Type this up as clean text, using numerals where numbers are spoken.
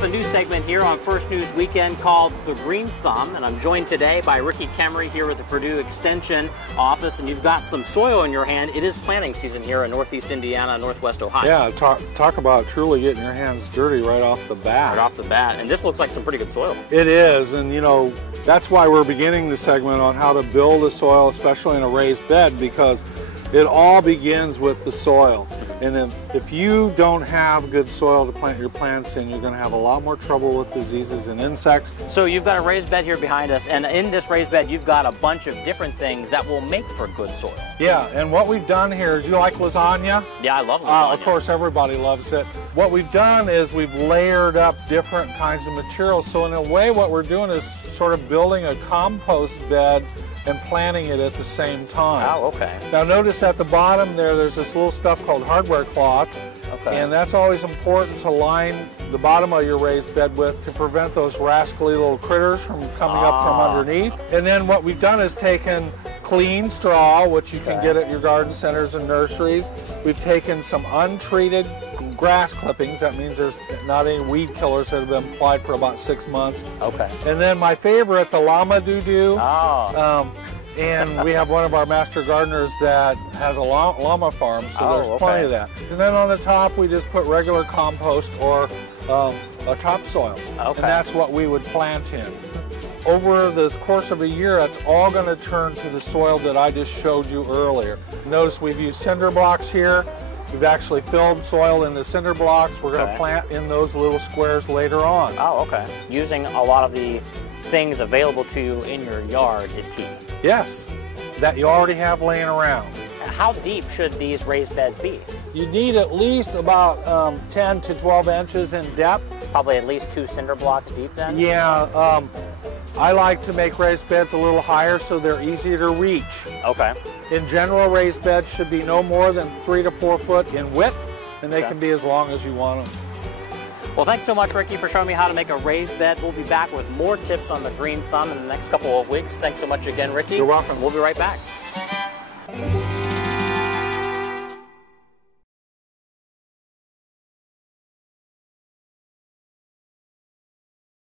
off a new segment here on First News Weekend called The Green Thumb, and I'm joined today by Ricky Kemery here at the Purdue Extension office, and you've got some soil in your hand. It is planting season here in Northeast Indiana, Northwest Ohio. Yeah, talk about truly getting your hands dirty right off the bat. Right off the bat, and this looks like some pretty good soil. It is, and you know, that's why we're beginning the segment on how to build a soil, especially in a raised bed, because it all begins with the soil. And if you don't have good soil to plant your plants in, you're going to have a lot more trouble with diseases and insects. So you've got a raised bed here behind us, and in this raised bed you've got a bunch of different things that will make for good soil. Yeah, and what we've done here, do you like lasagna? Yeah, I love lasagna. Of course, everybody loves it. What we've done is we've layered up different kinds of materials. So in a way, what we're doing is sort of building a compost bed and planting it at the same time. Oh, okay. Now notice at the bottom there's this little stuff called hardware cloth. Okay. And that's always important to line the bottom of your raised bed with to prevent those rascally little critters from coming up from underneath. And then what we've done is taken clean straw, which you can get at your garden centers and nurseries. We've taken some untreated grass clippings. That means there's not any weed killers that have been applied for about 6 months. Okay. And then my favorite, the llama doo-doo. Oh. And we have one of our master gardeners that has a llama farm, so there's plenty of that. And then on the top, we just put regular compost or a topsoil. Okay. And that's what we would plant in. Over the course of a year, that's all going to turn to the soil that I just showed you earlier. Notice we've used cinder blocks here. We've actually filled soil in the cinder blocks. We're going to plant in those little squares later on. Oh, okay. Using a lot of the things available to you in your yard is key. Yes, that you already have laying around. How deep should these raised beds be? You need at least about 10 to 12 inches in depth. Probably at least 2 cinder blocks deep then? Yeah, I like to make raised beds a little higher so they're easier to reach. Okay. In general, raised beds should be no more than 3 to 4 foot in width, and they can be as long as you want them. Well, thanks so much, Ricky, for showing me how to make a raised bed. We'll be back with more tips on the Green Thumb in the next couple of weeks. Thanks so much again, Ricky. You're welcome. We'll be right back.